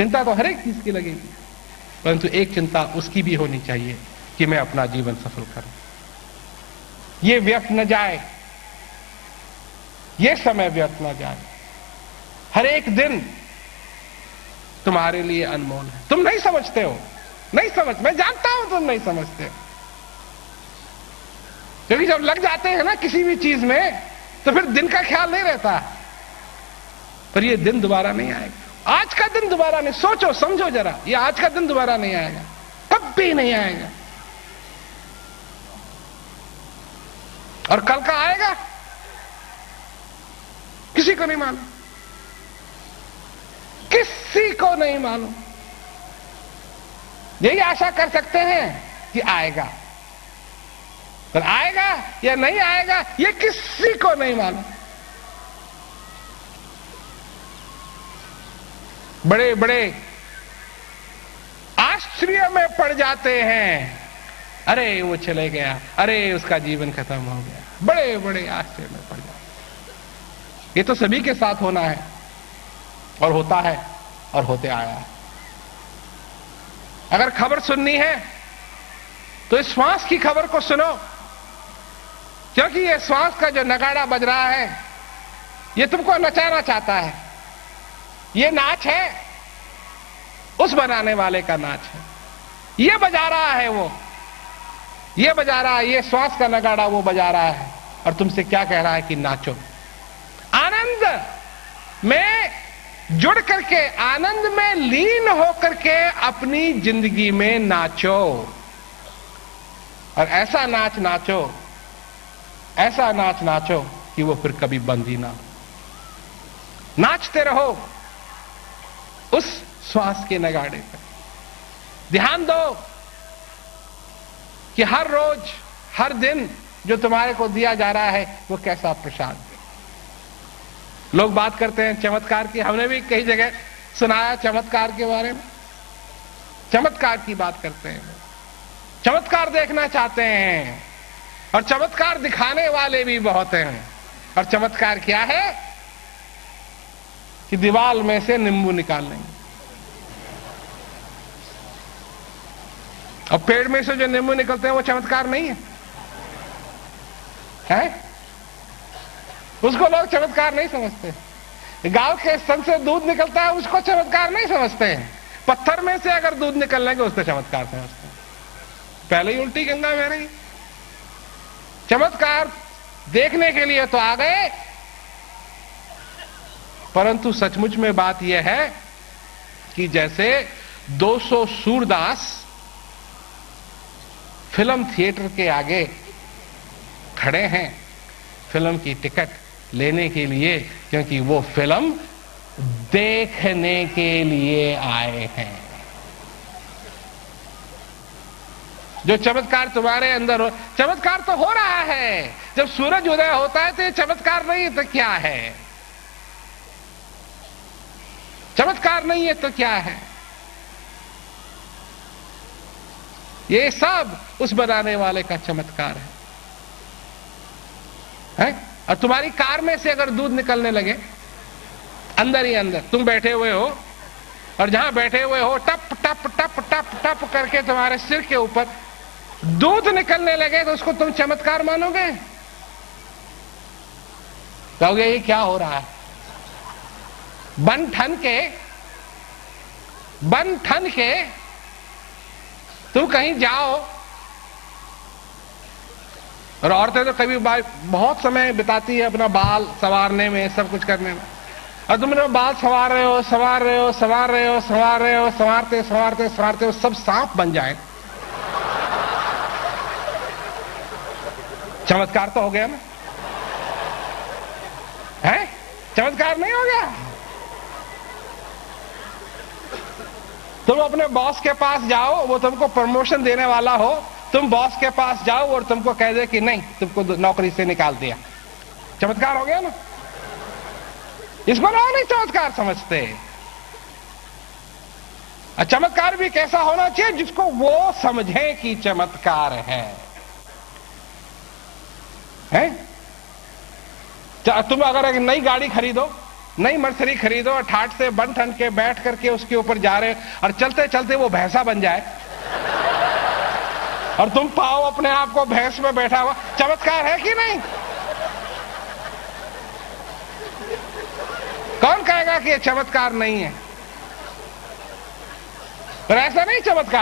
चिंता तो हर एक चीज की लगेगी, परंतु एक चिंता उसकी भी होनी चाहिए कि मैं अपना जीवन सफल करूं, ये व्यर्थ न जाए, ये समय व्यर्थ न जाए। हर एक दिन तुम्हारे लिए अनमोल है। तुम नहीं समझते हो, नहीं समझ, मैं जानता हूं तुम नहीं समझते हो, क्योंकि जब लग जाते हैं ना किसी भी चीज में तो फिर दिन का ख्याल नहीं रहता। पर ये दिन दोबारा नहीं आएगा, आज का दिन दोबारा नहीं, सोचो समझो जरा, ये आज का दिन दोबारा नहीं आएगा, कभी नहीं आएगा। और कल का आएगा किसी को नहीं मालूम, किसी को नहीं मालूम। यही आशा कर सकते हैं कि आएगा, पर आएगा या नहीं आएगा ये किसी को नहीं मालूम। बड़े बड़े आश्चर्य में पड़ जाते हैं, अरे वो चले गया, अरे उसका जीवन खत्म हो गया, बड़े बड़े आश्चर्य में पड़ जाते। ये तो सभी के साथ होना है और होता है और होते आया है। अगर खबर सुननी है तो इस श्वास की खबर को सुनो, क्योंकि ये श्वास का जो नगाड़ा बज रहा है ये तुमको नचाना चाहता है। ये नाच है, उस बनाने वाले का नाच है। ये बजा रहा है वो, ये बजा रहा है, ये श्वास का नगाड़ा वो बजा रहा है और तुमसे क्या कह रहा है कि नाचो, आनंद में जुड़ करके, आनंद में लीन होकर के अपनी जिंदगी में नाचो। और ऐसा नाच नाचो, ऐसा नाच नाचो कि वो फिर कभी बंद ही ना हो। नाचते रहो उस श्वास के नगाड़े पर। ध्यान दो कि हर रोज हर दिन जो तुम्हारे को दिया जा रहा है वो कैसा प्रसाद है। लोग बात करते हैं चमत्कार की, हमने भी कई जगह सुनाया चमत्कार के बारे में। चमत्कार की बात करते हैं, चमत्कार देखना चाहते हैं और चमत्कार दिखाने वाले भी बहुत हैं। और चमत्कार क्या है कि दीवार में से नींबू निकाल लेंगे, और पेड़ में से जो नींबू निकलते हैं वो चमत्कार नहीं है, है? उसको लोग चमत्कार नहीं समझते। गांव के स्तन से दूध निकलता है उसको चमत्कार नहीं समझते हैं। पत्थर में से अगर दूध निकल लेंगे उसको चमत्कार समझते हैं। पहले ही उल्टी गंगा बह रही। चमत्कार देखने के लिए तो आ गए, परंतु सचमुच में बात यह है कि जैसे 200 सूरदास फिल्म थिएटर के आगे खड़े हैं फिल्म की टिकट लेने के लिए, क्योंकि वो फिल्म देखने के लिए आए हैं। जो चमत्कार तुम्हारे अंदर हो, चमत्कार तो हो रहा है। जब सूरज उदय होता है तो ये चमत्कार नहीं है तो क्या है? चमत्कार नहीं है तो क्या है? ये सब उस बनाने वाले का चमत्कार है? और तुम्हारी कार में से अगर दूध निकलने लगे अंदर ही अंदर, तुम बैठे हुए हो और जहां बैठे हुए हो टप टप टप टप टप करके तुम्हारे सिर के ऊपर दूध निकलने लगे तो उसको तुम चमत्कार मानोगे? कहोगे ये क्या हो रहा है? बन ठन के तुम कहीं जाओ, और औरतें तो कभी बहुत समय बिताती है अपना बाल संवारने में, सब कुछ करने में, और तुम बाल संवार रहे हो संवारते हो सब सांप बन जाए। चमत्कार तो हो गया ना? है? चमत्कार नहीं हो गया? तुम अपने बॉस के पास जाओ, वो तुमको प्रमोशन देने वाला हो, तुम बॉस के पास जाओ और तुमको कह दे कि नहीं, तुमको नौकरी से निकाल दिया। चमत्कार हो गया ना? इसको लोग नहीं चमत्कार समझते। चमत्कार भी कैसा होना चाहिए जिसको वो समझे कि चमत्कार है? तुम अगर एक नई गाड़ी खरीदो, नई मर्सरी खरीदो और ठाट से बन ठन के बैठ करके उसके ऊपर जा रहे और चलते चलते वो भैंसा बन जाए और तुम पाओ अपने आप को भैंस में बैठा हुआ। चमत्कार है कि नहीं? कौन कहेगा कि ये चमत्कार नहीं है? पर ऐसा नहीं चमत्कार